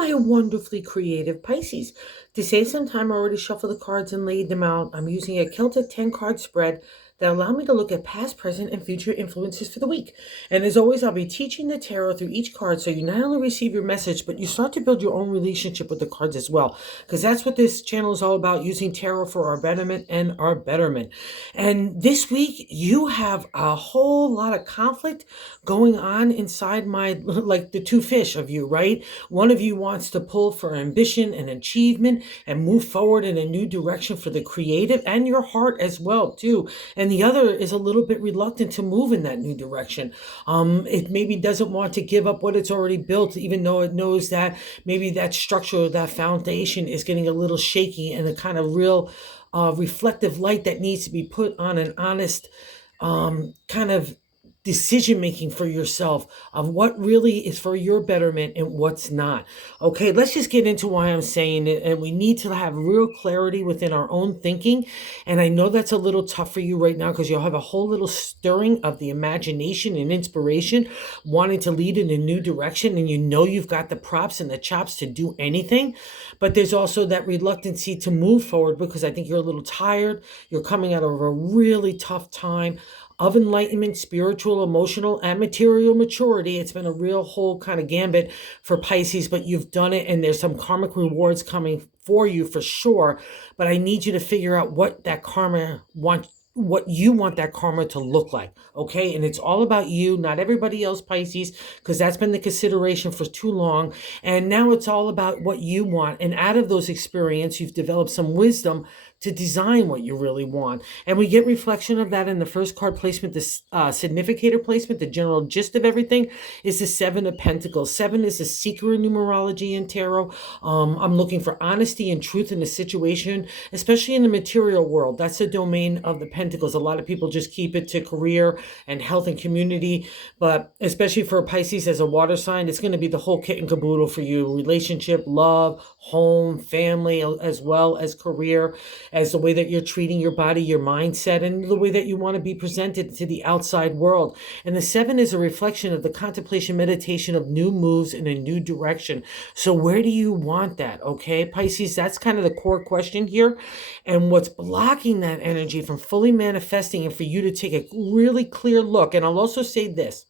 my wonderfully creative Pisces. To save some time, I already shuffled the cards and laid them out. I'm using a Celtic 10 card spread that allow me to look at past, present, and future influences for the week. And as always, I'll be teaching the tarot through each card so you not only receive your message, but you start to build your own relationship with the cards as well. Because that's what this channel is all about, using tarot for our betterment and our betterment. And this week, you have a whole lot of conflict going on inside like the two fish of you, right? One of you wants to pull for ambition and achievement and move forward in a new direction for the creative and your heart as well, too. And the other is a little bit reluctant to move in that new direction. It maybe doesn't want to give up what it's already built, even though it knows that maybe that structure or that foundation is getting a little shaky, and a kind of real reflective light that needs to be put on an honest kind of decision making for yourself of what really is for your betterment and what's not. Okay, let's just get into why I'm saying it. And we need to have real clarity within our own thinking. And I know that's a little tough for you right now because you'll have a whole little stirring of the imagination and inspiration, wanting to lead in a new direction. And you know you've got the props and the chops to do anything. But there's also that reluctancy to move forward because I think you're a little tired. You're coming out of a really tough time of enlightenment, spiritual, emotional, and material maturity. It's been a real whole kind of gambit for Pisces, but you've done it, and there's some karmic rewards coming for you for sure. But I need you to figure out what that karma what you want that karma to look like, okay? And it's all about you, not everybody else, Pisces, because that's been the consideration for too long. And now it's all about what you want. And out of those experiences, you've developed some wisdom to design what you really want. And we get reflection of that in the first card placement. The significator placement, the general gist of everything, is the Seven of Pentacles. Seven is a secret numerology in tarot. I'm looking for honesty and truth in the situation, especially in the material world. That's the domain of the Pentacles. A lot of people just keep it to career and health and community, but especially for Pisces as a water sign, it's going to be the whole kit and caboodle for you. Relationship, love, home, family, as well as career, as the way that you're treating your body, your mindset, and the way that you want to be presented to the outside world. And the seven is a reflection of the contemplation, meditation of new moves in a new direction. So where do you want that? Okay, Pisces, that's kind of the core question here. And what's blocking that energy from fully manifesting and for you to take a really clear look. And I'll also say this,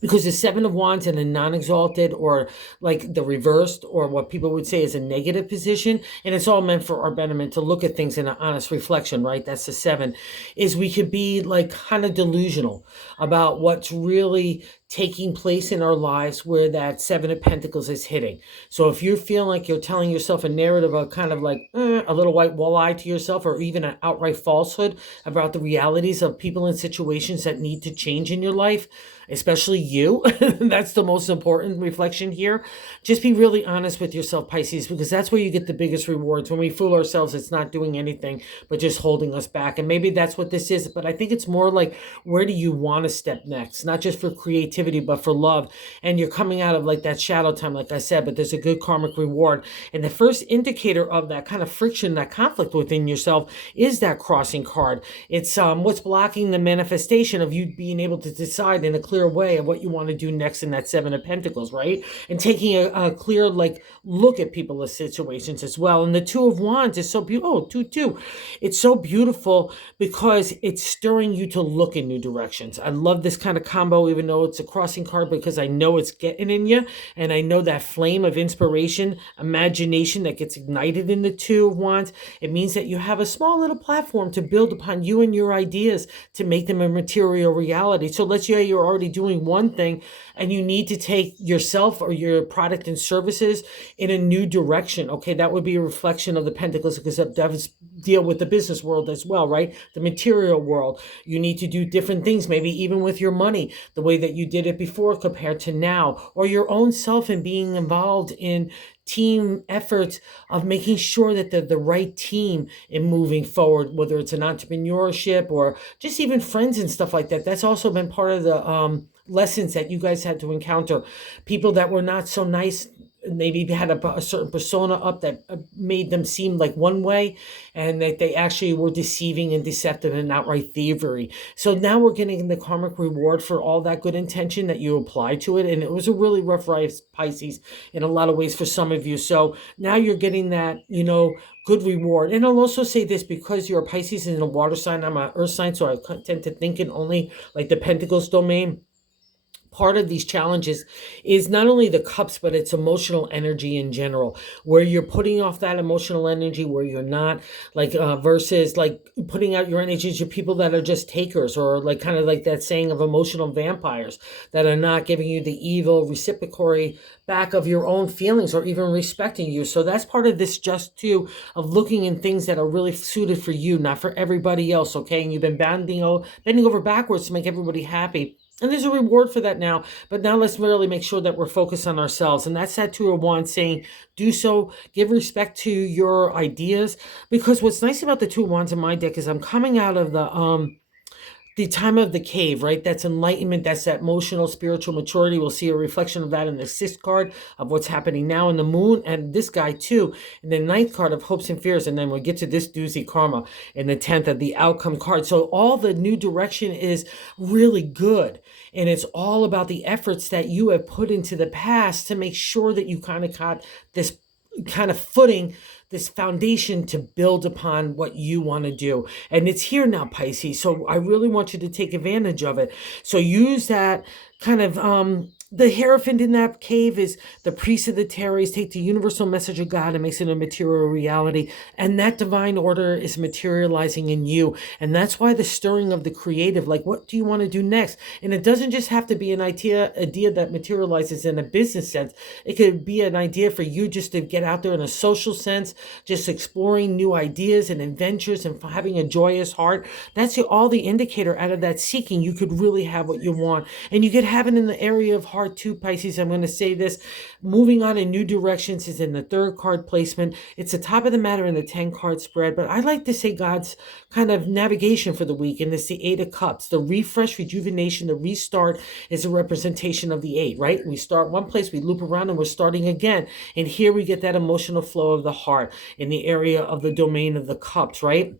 because the Seven of Wands in a non-exalted, or like the reversed, or what people would say is a negative position, and it's all meant for our betterment to look at things in an honest reflection, right? That's the seven, is we could be like kind of delusional about what's really taking place in our lives where that Seven of Pentacles is hitting. So if you feel like you're telling yourself a narrative of kind of like a little white lie to yourself, or even an outright falsehood about the realities of people and situations that need to change in your life, especially you, that's the most important reflection here. Just be really honest with yourself, Pisces, because that's where you get the biggest rewards. When we fool ourselves, it's not doing anything but just holding us back. And maybe that's what this is, but I think it's more like, where do you want to step next? Not just for creativity, but for love. And you're coming out of like that shadow time, like I said, but there's a good karmic reward. And the first indicator of that kind of friction, that conflict within yourself, is that crossing card. It's what's blocking the manifestation of you being able to decide in a clear way of what you want to do next in that Seven of Pentacles, right? And taking a clear like look at people as situations as well. And the Two of Wands is so beautiful. Oh, two. It's so beautiful because it's stirring you to look in new directions. I love this kind of combo, even though it's a crossing card, because I know it's getting in you, and I know that flame of inspiration, imagination that gets ignited in the Two of Wands. It means that you have a small little platform to build upon you and your ideas to make them a material reality. So let's say you're already doing one thing and you need to take yourself or your product and services in a new direction. Okay, that would be a reflection of the Pentacles, because that does deal with the business world as well, right? The material world. You need to do different things, maybe even with your money, the way that you did it before compared to now, or your own self, and being involved in team efforts of making sure that they're the right team in moving forward, whether it's an entrepreneurship or just even friends and stuff like that. That's also been part of the lessons that you guys had to encounter. People that were not so nice maybe had a certain persona up that made them seem like one way, and that they actually were deceiving and deceptive and outright thievery. So now we're getting the karmic reward for all that good intention that you applied to it. And it was a really rough ride, Pisces, in a lot of ways for some of you. So now you're getting that, good reward. And I'll also say this, because you're a Pisces and a water sign, I'm an earth sign, so I tend to think in only like the Pentacles domain. Part of these challenges is not only the cups, but it's emotional energy in general, where you're putting off that emotional energy, where you're not, like, versus like putting out your energy to people that are just takers, or like kind of like that saying of emotional vampires that are not giving you the evil reciprocatory back of your own feelings or even respecting you. So that's part of this, just too, of looking in things that are really suited for you, not for everybody else. Okay. And you've been bending over backwards to make everybody happy. And there's a reward for that now. But now let's really make sure that we're focused on ourselves. And that's that Two of Wands saying, do so, give respect to your ideas. Because what's nice about the Two of Wands in my deck is I'm coming out of the time of the cave, right? That's enlightenment. That's that emotional, spiritual maturity. We'll see a reflection of that in the sixth card of what's happening now in the moon, and this guy too, in the ninth card of hopes and fears. And then we'll get to this doozy karma in the 10th of the outcome card. So all the new direction is really good. And it's all about the efforts that you have put into the past to make sure that you kind of got this kind of footing, this foundation to build upon what you want to do. And it's here now, Pisces. So I really want you to take advantage of it. So use that kind of, the Hierophant in that cave is the priest of the Terries. Take the universal message of God and makes it a material reality. And that divine order is materializing in you. And that's why the stirring of the creative, like, what do you want to do next? And it doesn't just have to be an idea that materializes in a business sense. It could be an idea for you just to get out there in a social sense, just exploring new ideas and adventures and having a joyous heart. That's all the indicator out of that seeking. You could really have what you want. And you could have it in the area of heart too, Pisces. I'm going to say this. Moving on in new directions is in the third card placement. It's the top of the matter in the 10 card spread. But I like to say God's kind of navigation for the week. And it's the 8 of Cups. The refresh, rejuvenation, the restart is a representation of the 8, right? We start one place, we loop around, and we're starting again. And here we get that emotional flow of the heart in the area of the domain of the cups, right?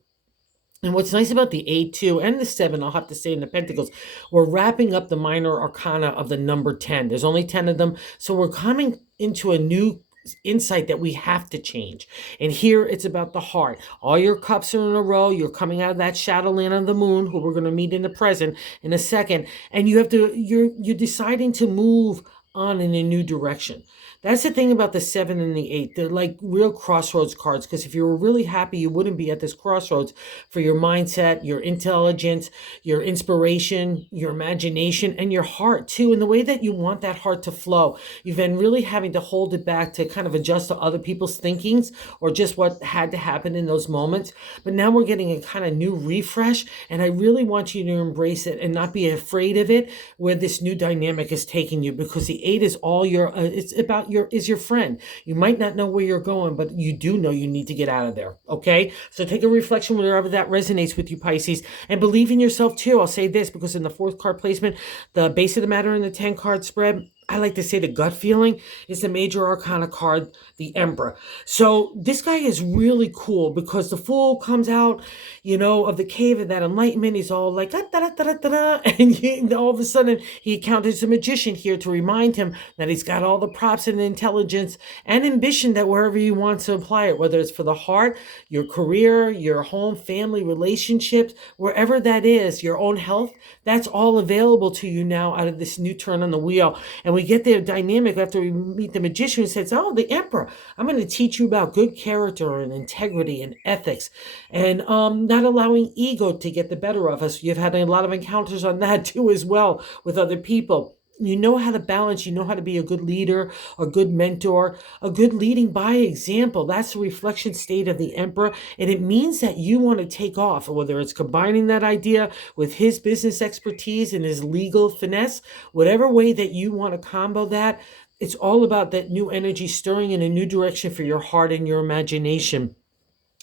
And what's nice about the 8 too, and the 7, I'll have to say in the Pentacles, we're wrapping up the minor arcana of the number 10. There's only 10 of them. So we're coming into a new insight that we have to change. And here it's about the heart. All your cups are in a row. You're coming out of that shadowland of the moon, who we're going to meet in the present in a second. And you're deciding to move on in a new direction. That's the thing about the 7 and the 8. They're like real crossroads cards, because if you were really happy, you wouldn't be at this crossroads for your mindset, your intelligence, your inspiration, your imagination, and your heart too, and the way that you want that heart to flow. You've been really having to hold it back to kind of adjust to other people's thinkings or just what had to happen in those moments. But now we're getting a kind of new refresh, and I really want you to embrace it and not be afraid of it, where this new dynamic is taking you, because the 8 is all it's about your friend. You might not know where you're going, but you do know you need to get out of there. Okay. So take a reflection wherever that resonates with you, Pisces, and believe in yourself too. I'll say this, because in the 4th card placement, the base of the matter in the 10 card spread, I like to say the gut feeling is the major arcana card, the Emperor. So this guy is really cool, because the Fool comes out, of the cave, and that enlightenment. He's all like, da, da, da, da, da, da, and all of a sudden he encounters a magician here to remind him that he's got all the props and intelligence and ambition, that wherever he wants to apply it, whether it's for the heart, your career, your home, family, relationships, wherever that is, your own health, that's all available to you now out of this new turn on the wheel. And we get their dynamic after we meet the magician, who says, oh, the Emperor, I'm going to teach you about good character and integrity and ethics, and not allowing ego to get the better of us. You've had a lot of encounters on that too as well with other people. You know how to balance, you know how to be a good leader, a good mentor, a good leading by example. That's the reflection state of the Emperor. And it means that you want to take off, whether it's combining that idea with his business expertise and his legal finesse, whatever way that you want to combo that. It's all about that new energy stirring in a new direction for your heart and your imagination.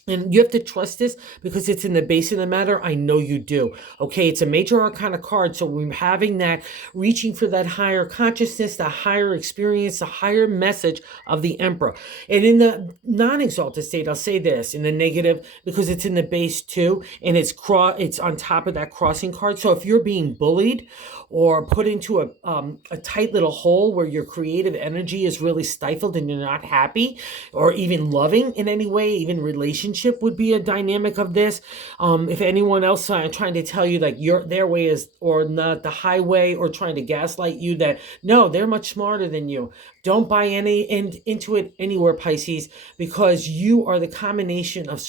And you have to trust this because it's in the base of the matter. I know you do. Okay, it's a major arcana card. So we're having that, reaching for that higher consciousness, the higher experience, the higher message of the Emperor. And in the non-exalted state, I'll say this, in the negative, because it's in the base too, and it's on top of that crossing card. So if you're being bullied or put into a tight little hole where your creative energy is really stifled and you're not happy or even loving in any way, even relationship would be a dynamic of this. If anyone else trying to tell you like their way is or not the highway, or trying to gaslight you that no, they're much smarter than you, don't buy into it anywhere, Pisces, because you are the combination of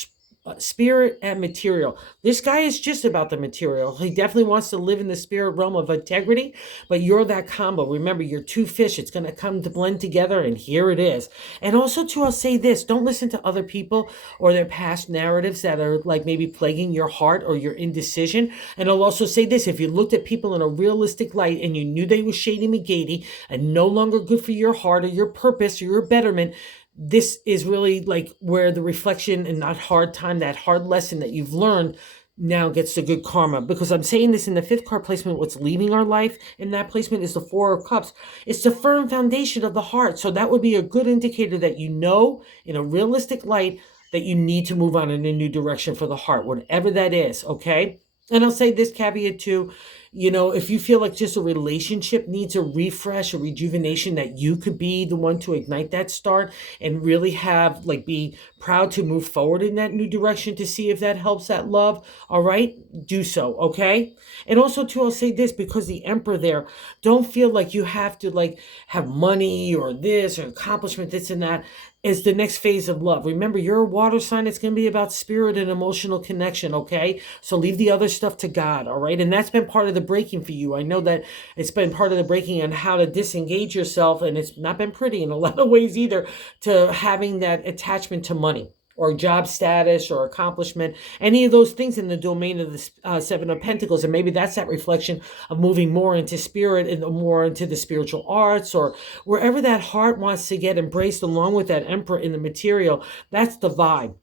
spirit and material. This guy is just about the material. He definitely wants to live in the spirit realm of integrity, but you're that combo. Remember, you're two fish. It's going to come to blend together, and here it is. And also, too, I'll say this. Don't listen to other people or their past narratives that are like maybe plaguing your heart or your indecision. And I'll also say this. If you looked at people in a realistic light and you knew they were shady McGady and no longer good for your heart or your purpose or your betterment, this is really like where the reflection and that hard time, that hard lesson that you've learned now gets the good karma. Because I'm saying this in the fifth card placement, what's leaving our life in that placement is the Four of Cups. It's the firm foundation of the heart. So that would be a good indicator that you know in a realistic light that you need to move on in a new direction for the heart, whatever that is, okay? And I'll say this caveat too, if you feel like just a relationship needs a refresh, a rejuvenation, that you could be the one to ignite that start and really have, like, be proud to move forward in that new direction to see if that helps that love, all right? Do so, okay? And also, too, I'll say this, because the Emperor there, don't feel like you have to, like, have money or this or accomplishment, this and that, is the next phase of love. Remember, you're a water sign. It's going to be about spirit and emotional connection, okay? So leave the other stuff to God, all right? And that's been part of the breaking for you. I know that it's been part of the breaking on how to disengage yourself, and it's not been pretty in a lot of ways either, to having that attachment to money or job status or accomplishment, any of those things in the domain of the Seven of Pentacles. And maybe that's that reflection of moving more into spirit and more into the spiritual arts, or wherever that heart wants to get embraced along with that Emperor in the material. That's the vibe.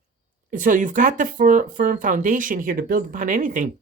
And so you've got the firm foundation here to build upon anything.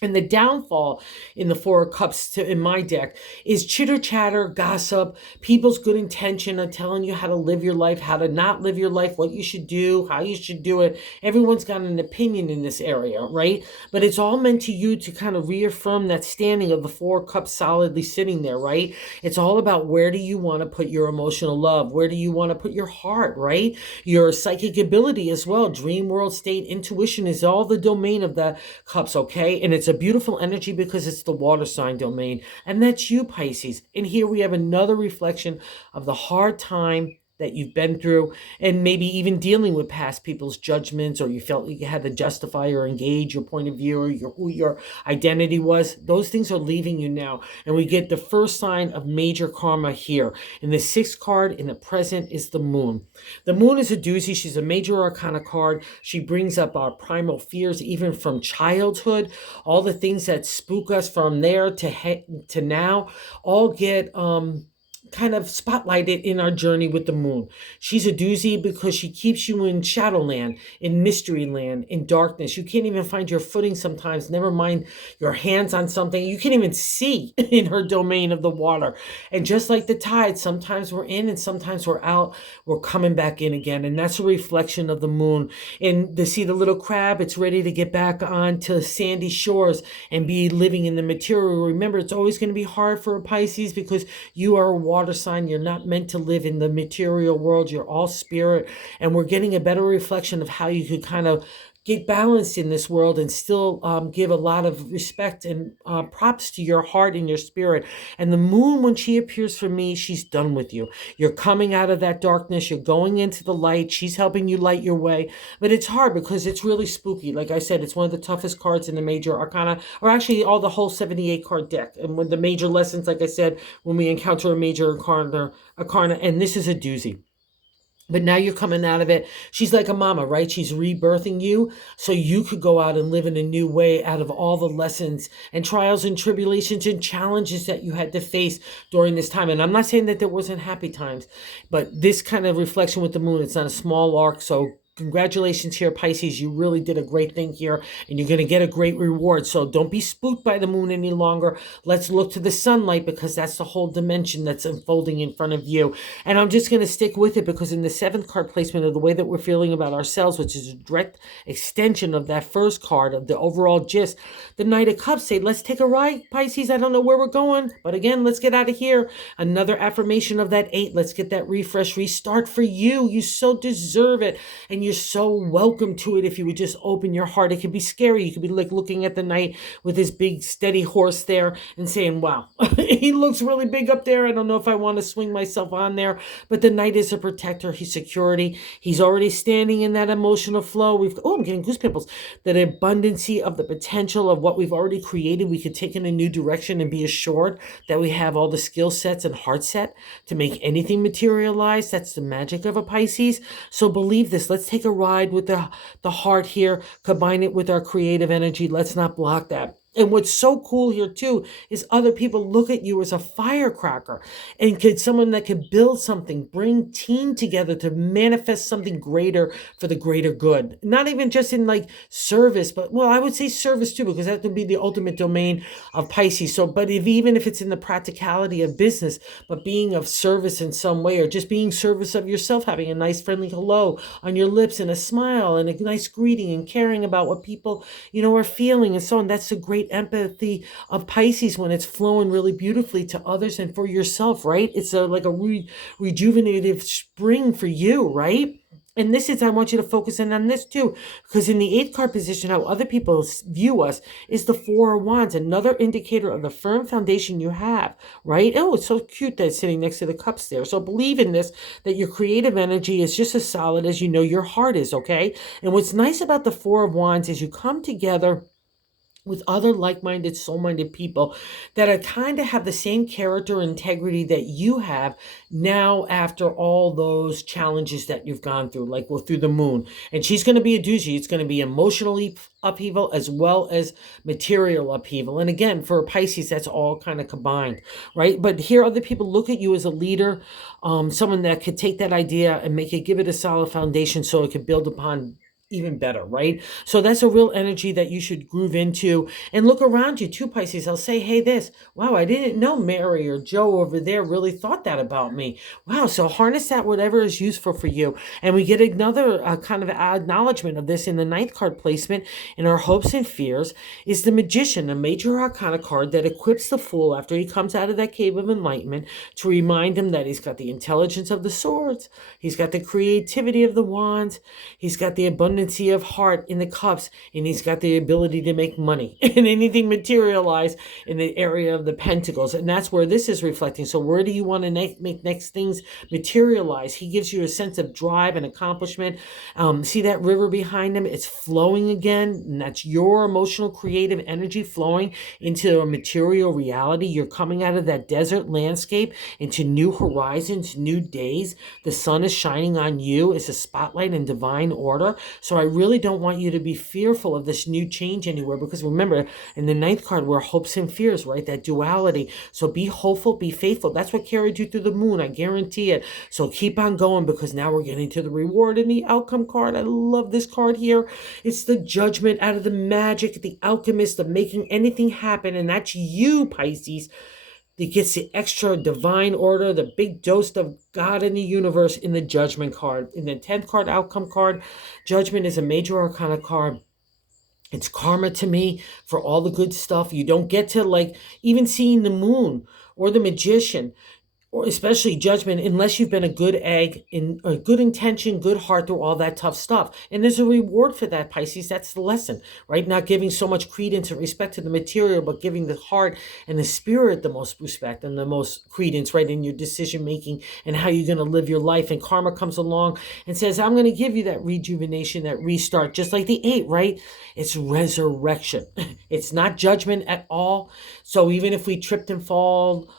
And the downfall in the Four of Cups in my deck is chitter chatter, gossip, people's good intention of telling you how to live your life, how to not live your life, what you should do, how you should do it. Everyone's got an opinion in this area, right? But it's all meant to you to kind of reaffirm that standing of the Four of Cups solidly sitting there, right? It's all about, where do you want to put your emotional love? Where do you want to put your heart, right? Your psychic ability as well. Dream world state, intuition is all the domain of the cups, okay? And it's a beautiful energy because it's the water sign domain, and that's you, Pisces. And here we have another reflection of the hard time that you've been through, and maybe even dealing with past people's judgments, or you felt you had to justify or engage your point of view, or who your identity was. Those things are leaving you now, and we get the first sign of major karma here. In the sixth card in the present is the Moon. The Moon is a doozy. She's a major arcana card. She brings up our primal fears, even from childhood. All the things that spook us from there to now all get kind of spotlighted in our journey with the Moon. She's a doozy because she keeps you in shadowland, in mystery land, in darkness. You can't even find your footing sometimes, never mind your hands on something. You can't even see in her domain of the water. And just like the tide, sometimes we're in and sometimes we're out. We're coming back in again. And that's a reflection of the Moon. And to see the little crab, it's ready to get back onto sandy shores and be living in the material. Remember, it's always going to be hard for a Pisces because you are a water sign. You're not meant to live in the material world. You're all spirit. And we're getting a better reflection of how you could kind of get balanced in this world and still give a lot of respect and props to your heart and your spirit. And the Moon, when she appears for me, she's done with you. You're coming out of that darkness. You're going into the light. She's helping you light your way. But it's hard because it's really spooky. Like I said, it's one of the toughest cards in the major arcana, or actually all the whole 78 card deck. And when the major lessons, like I said, when we encounter a major arcana, and this is a doozy. But now you're coming out of it. She's like a mama, right? She's rebirthing you so you could go out and live in a new way out of all the lessons and trials and tribulations and challenges that you had to face during this time. And I'm not saying that there wasn't happy times, but this kind of reflection with the Moon, it's not a small arc. So congratulations here, Pisces. You really did a great thing here, and you're going to get a great reward. So don't be spooked by the moon any longer. Let's look to the sunlight, because that's the whole dimension that's unfolding in front of you. And I'm just going to stick with it, because in the 7th card placement of the way that we're feeling about ourselves, which is a direct extension of that first card of the overall gist, the Knight of Cups say, let's take a ride, Pisces. I don't know where we're going, but again, let's get out of here. Another affirmation of that 8. Let's get that refresh, restart for you. You so deserve it, and you're so welcome to it if you would just open your heart. It could be scary. You could be like looking at the Knight with his big steady horse there and saying, wow, he looks really big up there. I don't know if I want to swing myself on there. But the Knight is a protector. He's security. He's already standing in that emotional flow. I'm getting goose pimples. That abundancy of the potential of what we've already created, we could take in a new direction and be assured that we have all the skill sets and heart set to make anything materialize. That's the magic of a Pisces. So believe this. Let's take a ride with the heart here, combine it with our creative energy. Let's not block that. And what's so cool here too is other people look at you as a firecracker, and someone that could build something, bring team together to manifest something greater for the greater good. Not even just in like service, but I would say service too, because that would be the ultimate domain of Pisces. So, but even if it's in the practicality of business, but being of service in some way, or just being service of yourself, having a nice friendly hello on your lips and a smile and a nice greeting and caring about what people, are feeling and so on. That's the great empathy of Pisces when it's flowing really beautifully to others and for yourself, right? It's like a rejuvenative spring for you, right? And I want you to focus in on this too, because in the 8th card position, how other people view us is the 4 of Wands, another indicator of the firm foundation you have, right? Oh, it's so cute that it's sitting next to the cups there. So believe in this, that your creative energy is just as solid as your heart is, okay? And what's nice about the 4 of Wands is you come together with other like-minded, soul-minded people that are kind of have the same character and integrity that you have now after all those challenges that you've gone through, like through the moon. And she's going to be a doozy. It's going to be emotionally upheaval as well as material upheaval. And again, for Pisces, that's all kind of combined, right? But here other people look at you as a leader, someone that could take that idea and give it a solid foundation so it could build upon even better, right? So that's a real energy that you should groove into, and look around you too, Pisces. I'll say, hey, wow, I didn't know Mary or Joe over there really thought that about me. Wow. So harness that, whatever is useful for you. And we get another kind of acknowledgement of this in the 9th card placement in our hopes and fears is the Magician, a major arcana card that equips the fool after he comes out of that cave of enlightenment to remind him that he's got the intelligence of the swords. He's got the creativity of the wands. He's got the abundance of heart in the cups, and he's got the ability to make money and anything materialize in the area of the pentacles. And that's where this is reflecting. So where do you want to make next things materialize? He gives you a sense of drive and accomplishment. See that river behind him? It's flowing again, and that's your emotional creative energy flowing into a material reality. You're coming out of that desert landscape into new horizons, new days. The sun is shining on you. It's a spotlight in divine order. So I really don't want you to be fearful of this new change anywhere, because remember, in the 9th card, we're hopes and fears, right? That duality. So be hopeful, be faithful. That's what carried you through the moon. I guarantee it. So keep on going, because now we're getting to the reward and the outcome card. I love this card here. It's the Judgment, out of the magic, the alchemist of making anything happen. And that's you, Pisces. That gets the extra divine order, the big dose of God in the universe in the Judgment card. In the 10th card, outcome card, Judgment is a major arcana card. It's karma to me for all the good stuff. You don't get to even seeing the moon or the Magician, or especially Judgment, unless you've been a good egg, in a good intention, good heart through all that tough stuff. And there's a reward for that, Pisces. That's the lesson, right? Not giving so much credence and respect to the material, but giving the heart and the spirit the most respect and the most credence, right, in your decision making and how you're going to live your life. And karma comes along and says, I'm going to give you that rejuvenation, that restart, just like the 8, right? It's resurrection. It's not judgment at all. So even if we tripped and fall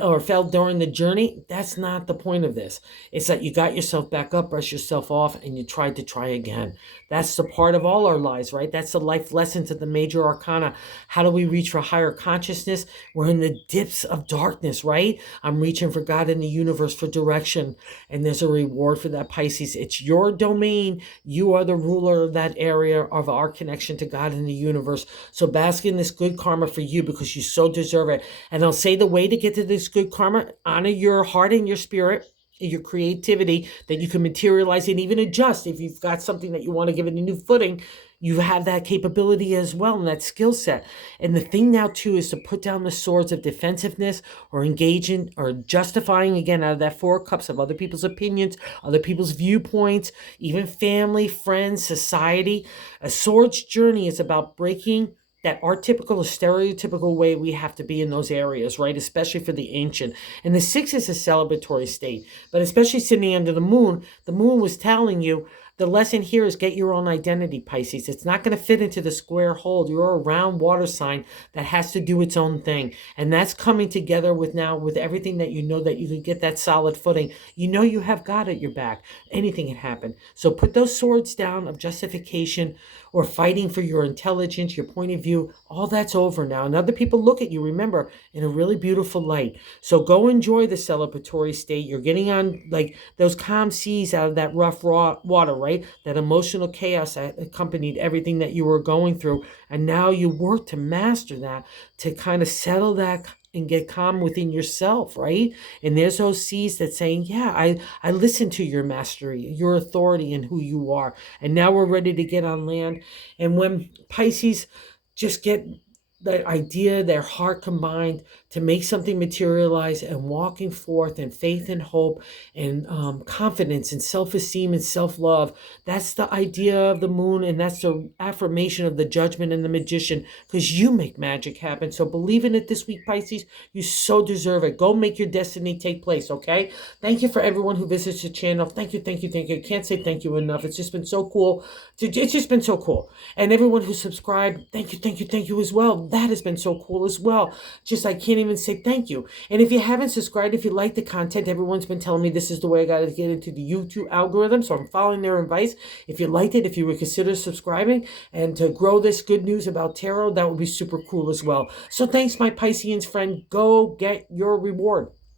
or fell during the journey, that's not the point of this. It's that you got yourself back up, brush yourself off, and you tried to try again. That's the part of all our lives, right? That's the life lessons of the major arcana. How do we reach for higher consciousness? We're in the depths of darkness, right? I'm reaching for God in the universe for direction, and there's a reward for that, Pisces. It's your domain. You are the ruler of that area of our connection to God in the universe. So bask in this good karma for you because you so deserve it. And I'll say the way to get to this good karma: honor your heart and your spirit, your creativity, that you can materialize and even adjust. If you've got something that you want to give it a new footing, you have that capability as well and that skill set. And the thing now too is to put down the swords of defensiveness or engaging or justifying, again, out of that Four of Cups, of other people's opinions, other people's viewpoints, even family, friends, society. A sword's journey is about breaking that archetypical or stereotypical way we have to be in those areas, right? Especially for the ancient. And the 6 is a celebratory state, but especially sitting under the moon was telling you the lesson here is get your own identity, Pisces. It's not going to fit into the square hole. You're a round water sign that has to do its own thing. And that's coming together with now, with everything that you know, that you can get that solid footing. You know you have God at your back. Anything can happen. So put those swords down of justification or fighting for your intelligence, your point of view. All that's over now. And other people look at you, remember, in a really beautiful light. So go enjoy the celebratory state. You're getting on like those calm seas out of that rough raw water, right? That emotional chaos that accompanied everything that you were going through. And now you work to master that, to kind of settle that and get calm within yourself, right? And there's those seas that saying, yeah, I listen to your mastery, your authority, and who you are. And now we're ready to get on land. And when Pisces just get the idea, their heart combined to make something materialize, and walking forth in faith and hope and confidence and self-esteem and self-love. That's the idea of the moon, and that's the affirmation of the judgment and the magician, because you make magic happen. So believe in it this week, Pisces. You so deserve it. Go make your destiny take place, okay? Thank you for everyone who visits the channel. Thank you, thank you, thank you. I can't say thank you enough. It's just been so cool. It's just been so cool. And everyone who subscribed, thank you, thank you, thank you as well. That has been so cool as well. Just I can't even say thank you. And if you haven't subscribed, if you like the content, everyone's been telling me this is the way I got to get into the YouTube algorithm. So I'm following their advice. If you liked it, if you would consider subscribing and to grow this good news about tarot, that would be super cool as well. So thanks, my Pisceans friend. Go get your reward.